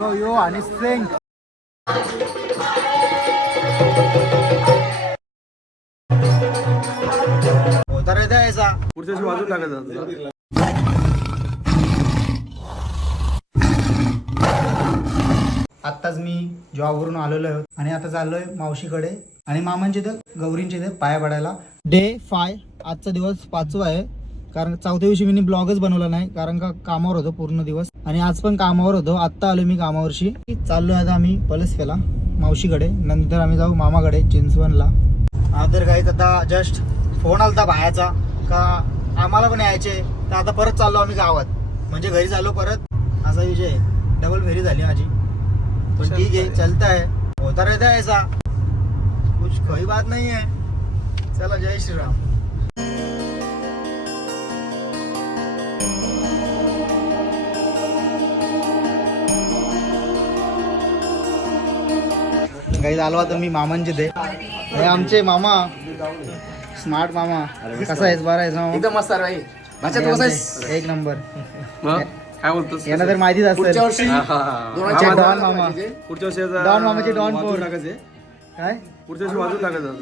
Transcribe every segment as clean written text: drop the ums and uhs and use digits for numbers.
यो आणि सिंग होता रे द्यायचा पुढच्या वाजून टाकायचं. आत्ताच मी जॉबवरून आलेलो आहे आणि आता चाललोय मावशीकडे आणि मामांचे तर गौरींचे ते पाया पडायला. डे 5 आजचा दिवस 5वा आहे, कारण 4थ्या दिवशी मी ब्लॉगच बनवला नाही कारण का कामावर होतो पूर्ण दिवस आणि आज पण कामावर होतो. आत्ता आलो मी कामावरशी. चाललोय आता आम्ही पलसफेला मावशीकडे, नंतर आम्ही जाऊ मामाकडे चिंचवणला. तर काही आता जस्ट फोन आलता बायाचा का आम्हाला पण यायचे, तर आता परत चाललो आम्ही गावात, म्हणजे घरी चाललो परत. असा विषय डबल फेरी झाली माझी, पण ठीक है चलता है, होता रहता है ऐसा, कुछ कोई बात नहीं है. चला जय श्रीराम. काही आलो आता मी मामांचे ते हे आमचे मामा स्मार्ट मामा. कसा आहेस? बरा आहेस मामा? एकदम मस्त आहे भाषा. तू कसा आहेस? एक नंबर. काय बोलतोस? यांना तर माहितीच पुढच्या असेल. वर्षी डॉन मामा, पुढच्या वर्षी डॉन मामाचे डॉन फोर. टाकायचे. काय पुढच्या वर्षी वाजून टाकायचं.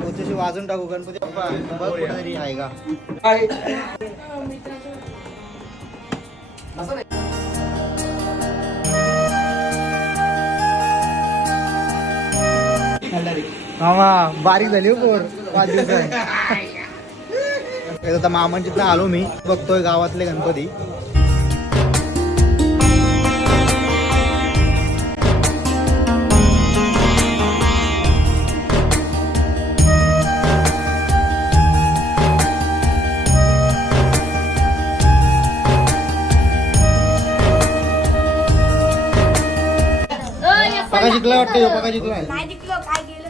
त्याच्याशी वाजून टाकू गणपती बाप्पा. बघ कुठेतरी आहे का? मामा बारीक झाली हो पोर 5 दिवस. आता मामांची आलो मी, बघतोय गावातले गणपती. पका जिंकला वाटतं, पका जिंकला. नाही जिंकलो, काय गेलं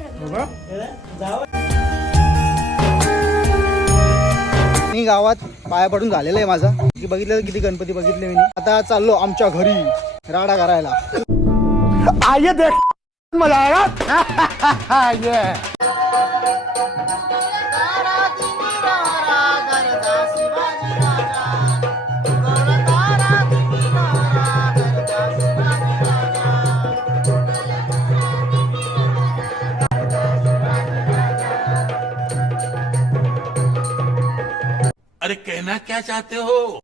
मी गावात पाया पडून झालेलं आहे माझा. की बघितलं किती गणपती बघितले मी. आता चाललो आमच्या घरी राडा करायला. आये देख मजा आएगा. अरे कहना क्या चाहते हो?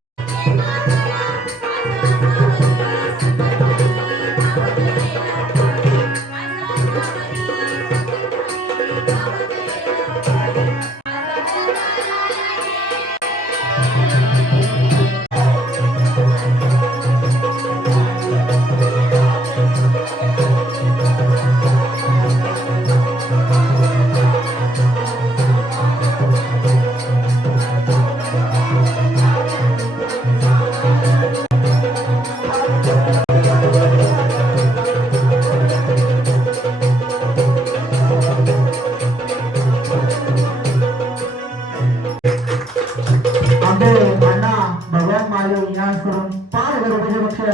भगवान मालव यांस करून 5,000 रुपये बक्षीस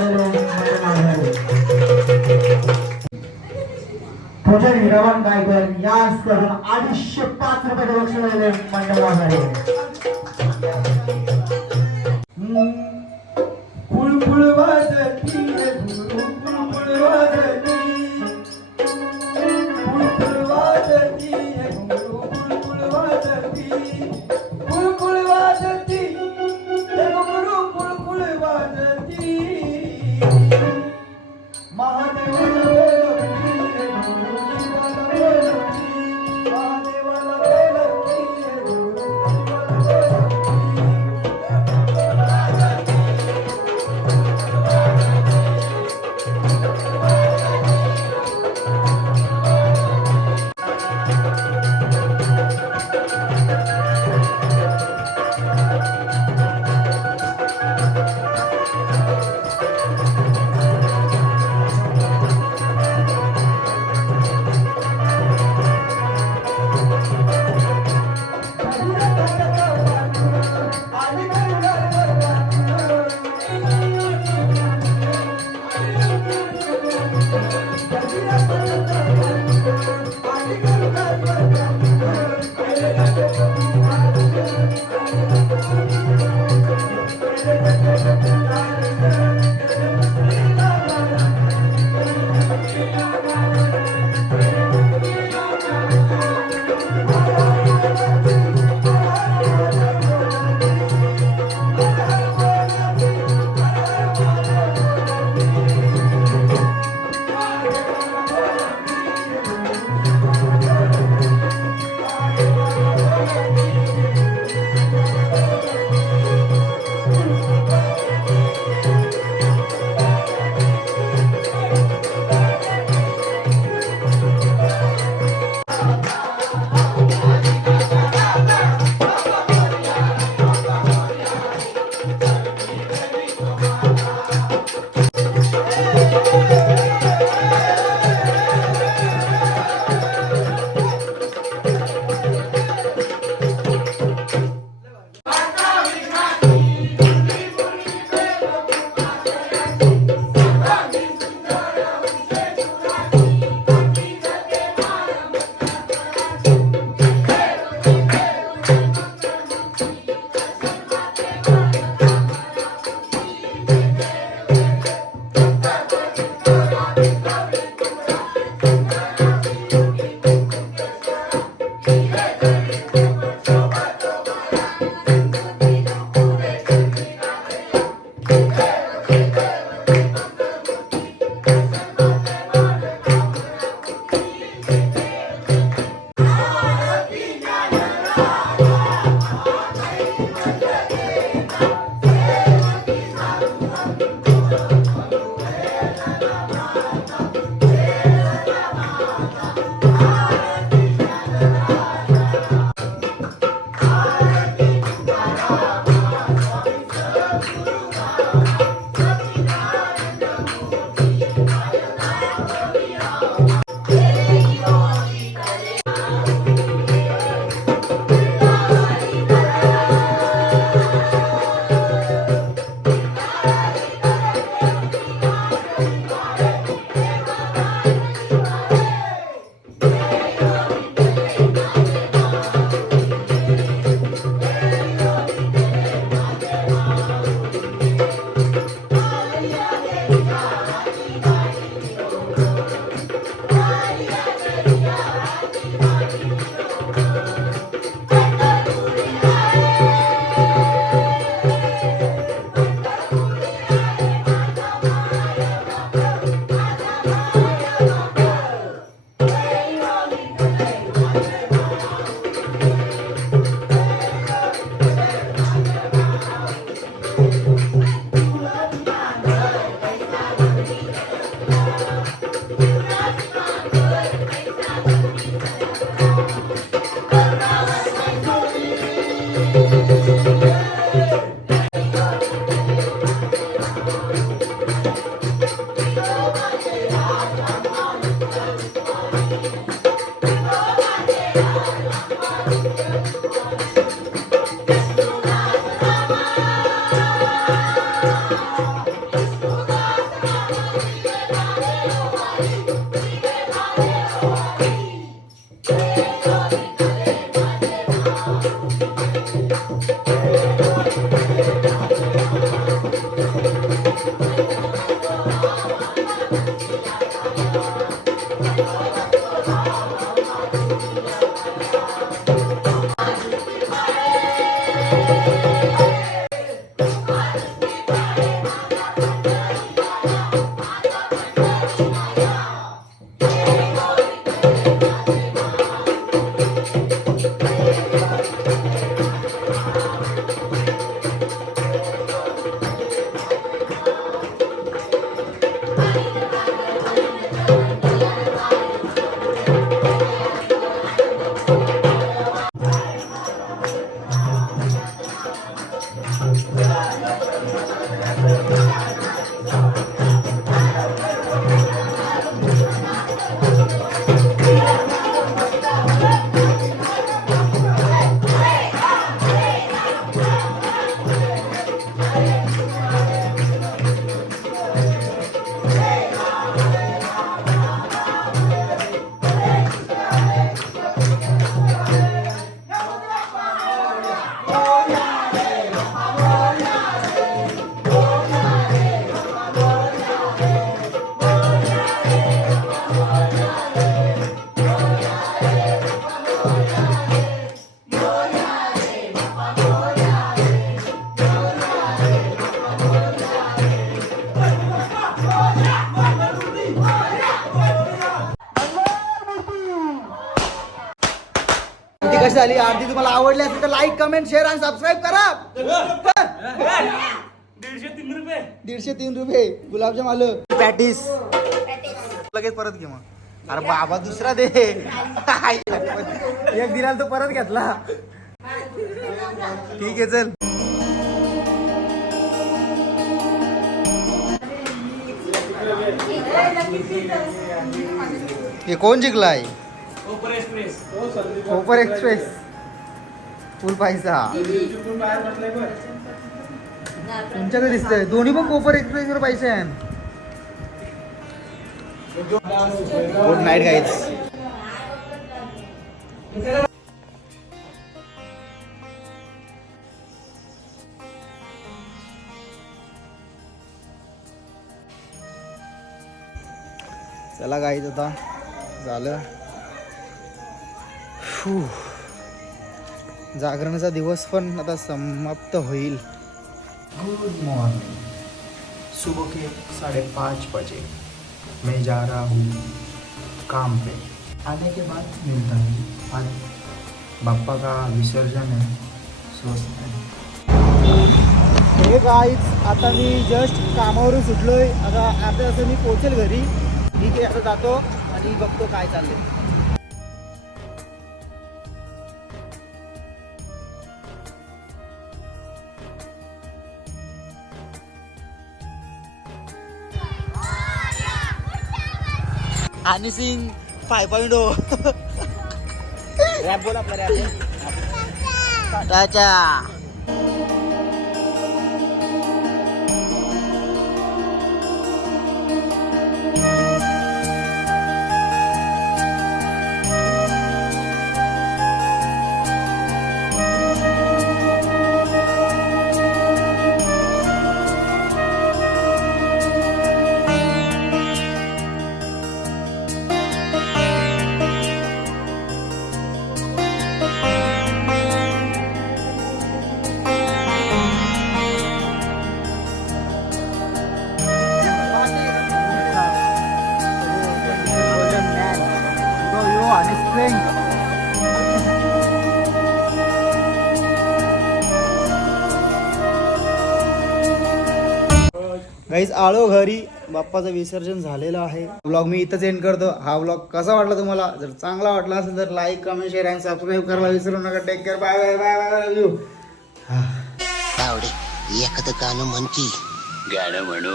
आलेले. पुजारी हिरावण गायकर यांस करून 250 रुपये बक्षीस आलेले मंडळामध्ये. फुलफुल वाजती फुलफुल वाजती फुलफुल वाजती फुलफुल वाजती फुलफुल वाजती फुलफुल वाजती. महादेवाला बोलवती, महादेवाला बोलवती. ती कशी झाली आरती तुम्हाला आवडली असेल तर लाईक कमेंट शेअर आणि सबस्क्राईब करा. 103 रुपये गुलाबजाम आलं पॅटीस लगेच परत घे मग. अरे बाबा दुसरा दे. एक दिला तो परत घेतला. ठीक आहे चल. हे कोण जिंकलाय? कोपर एक्सप्रेस फुल पैसा तुमच्याकडे दिसतंय. दोन्ही पण कोपर एक्सप्रेस वर पैसे आहे. Good night guys. चला गाईज आता झालं. जागरणाचा दिवस पण आता समाप्त होईल. Good morning. सुबह के 5:30 बजे मैं जा रहा हूँ काम पे. आने के बाद मिलता हूँ. आज बाप्पा का विसर्जन है. हे गाईज आता मी जस्ट कामावरून सुटलोय. आता अर्ध्या तासात मी पोहोचेल घरी. ठीक आहे आता जातो आणि बघतो काय चाललंय. आणि सिंग 5.0 रॅप बोल आपला रॅप. गाईज आलो घरी. बाप्पाचं विसर्जन झालेलं आहे. व्लॉग मी इथंच एंड करतो. हा व्लॉग कसा वाटला तुम्हाला? जर चांगला वाटला असेल तर लाईक कमेंट शेअर आणि सबस्क्राईब करायला विसरू नका. Take care. Bye bye bye bye. Love you. एखादं गाणं म्हण की गाणं म्हणू